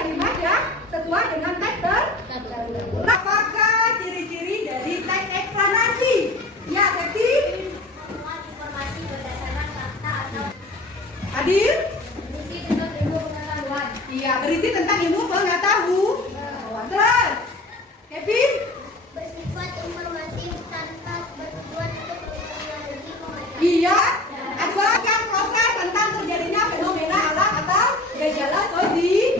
kalimat yang sesuai dengan teks terdahulu. Apakah ciri-ciri dari teks eksplanasi? Ya, Septi. Informasi berdasarkan fakta atau Adil? berisi tentang ilmu pengetahuan. Iya, berisi tentang ilmu pengetahuan. Terus, Kevin? Bersifat informatif tanpa bertujuan untuk mempengaruhi pembaca. Iya. Ajukan proses tentang terjadinya fenomena alam atau gejala sosial.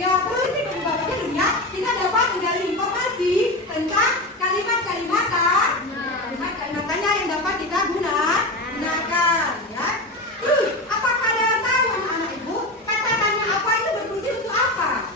Terus ini kesimpulannya dunia, kita dapat menggali informasi tentang kalimat-kalimatnya yang dapat kita gunakan. Ya. Terus, apakah ada yang tahu anak-anak ibu? Kata tanya apa itu berfungsi untuk apa?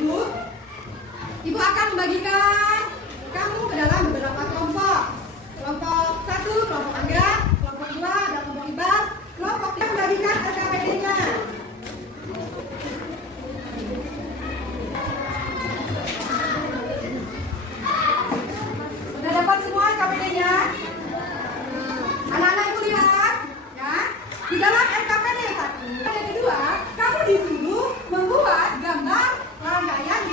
Ibu, Ibu akan membagikan kamu ke dalam beberapa kelompok. Kelompok 1, kelompok Angga, kelompok 2, ada kelompok Iqbal, kelompok 3 membagikan RKPD-nya. Sudah dapat semua RKPD-nya? Anak-anak ibu lihat, ya. Di dalam RKPD yang 1, yang kedua, kamu disuruh membuat gambar rangkaian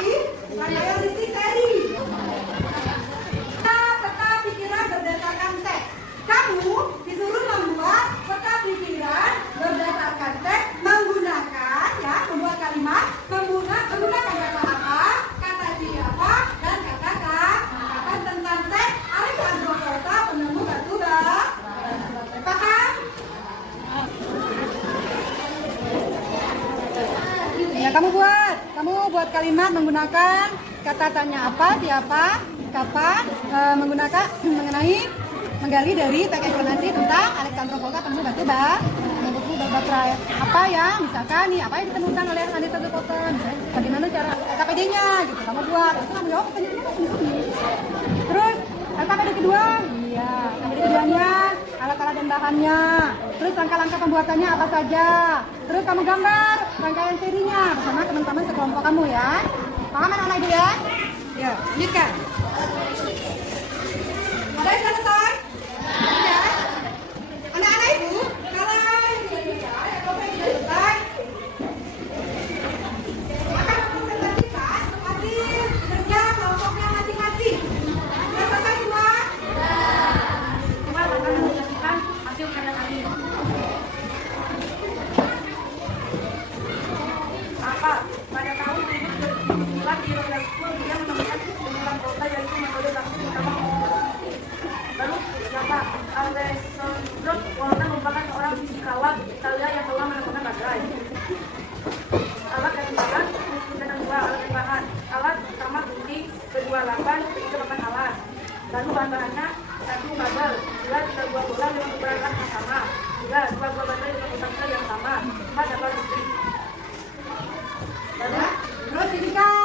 listrik seri. Peta pikiran berdasarkan teks. Kamu disuruh membuat peta pikiran berdasarkan teks menggunakan, ya, membuat kalimat menggunakan kata apa, kata siapa, dan kata tentang teks. Alexandro Volta, penemu batu bara. Paham? Ya, kamu buat kalimat menggunakan kata tanya apa, siapa, kapan, menggali dari teks eksplorasi tentang Alexandro Volta, penemu batu bara. Apa ya, misalkan nih, apa yang ditemukan oleh Alexandro Volta, misalnya bagaimana cara LKPD-nya gitu, kamu buat, terus kamu jawab pertanyaannya di sini. Terus LKPD kedua, iya, LKPD keduanya, alat-alat dan bahannya, terus langkah-langkah pembuatannya apa saja, terus kamu gambar rangkaian serinya bersama teman-teman sekelompok kamu ya. Paham anak-anak ibu ya? Ya, lanjutkan. Ada yang selesai? Ya. Anak-anak ibu, kalau yang sudah selesai, atau yang sudah selesai, akan presentasikan hasil kerja kelompoknya masing-masing. Sudah selesai semua? Coba akan menjelaskan hasil karya kami. Apa? Pada tahun 2009 di Royal School dia menemukan penemuan kota yaitu metode langsung utama. Lalu siapa? Alessandro Volta merupakan seorang fisikawan Italia yang telah menemukan baterai. Alat dan bahan, tentang dua alat dan bahan. Alat pertama gunting, kedua lapan, ketiga papan alas. Lalu bahan-bahannya 1 kabel, 2 buah bola dengan ukuran yang sama, 3 2 buah baterai dengan ukuran yang sama, 4 dapat listrik. Ya. Terus didikan.